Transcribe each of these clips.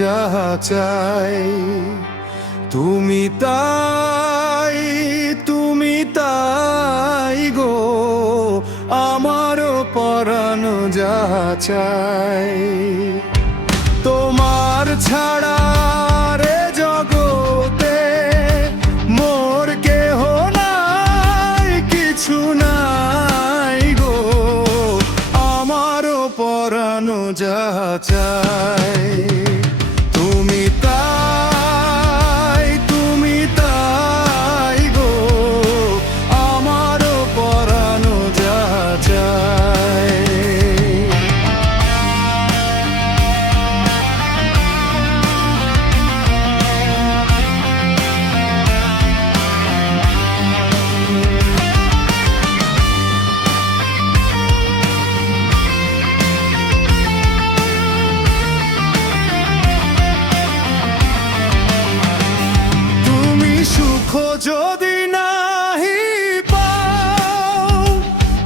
যাহা চাই, তুমি তাই গো, আমারও পরানো যাহা চাই। তোমার ছাড়া রে জগতে মোর কেহ নাই, কিছু নাই গো, আমারও পরানো যাহা চাই। তুমি তাই গো, আমারও পরানো যাহা চাই। সুখ যদি নাহি পাও,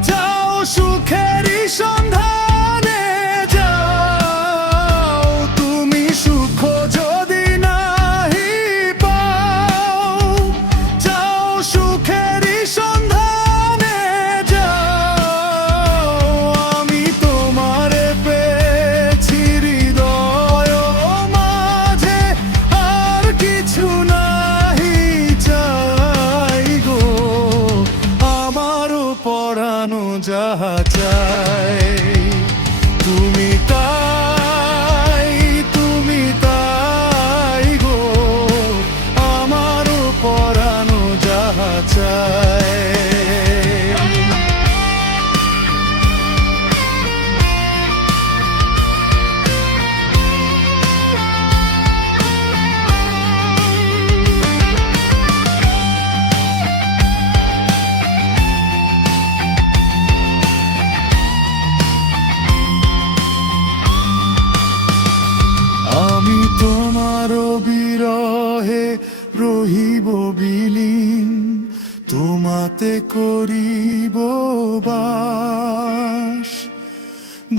যাও সুখেরই সন্ধানে যাও। তুমি সুখ যদি নাহি পাও, যাও সুখেরই সন্ধানে যাও। আমি তোমারে পেয়েছি হৃদয় মাঝে, আর কিছু না পরানো যাহা চাই। তুমি তাই গো, আমারও পরানো যাহা চাই। আমি তোমার বিরহে রহিব বিলীন, তোমাতে করিব বাস।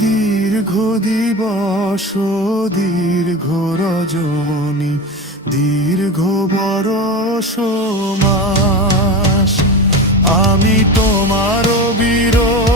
দীর্ঘ দিবস দীর্ঘ রজনী, দীর্ঘ বরষ মাস। আমি তোমার বিরহে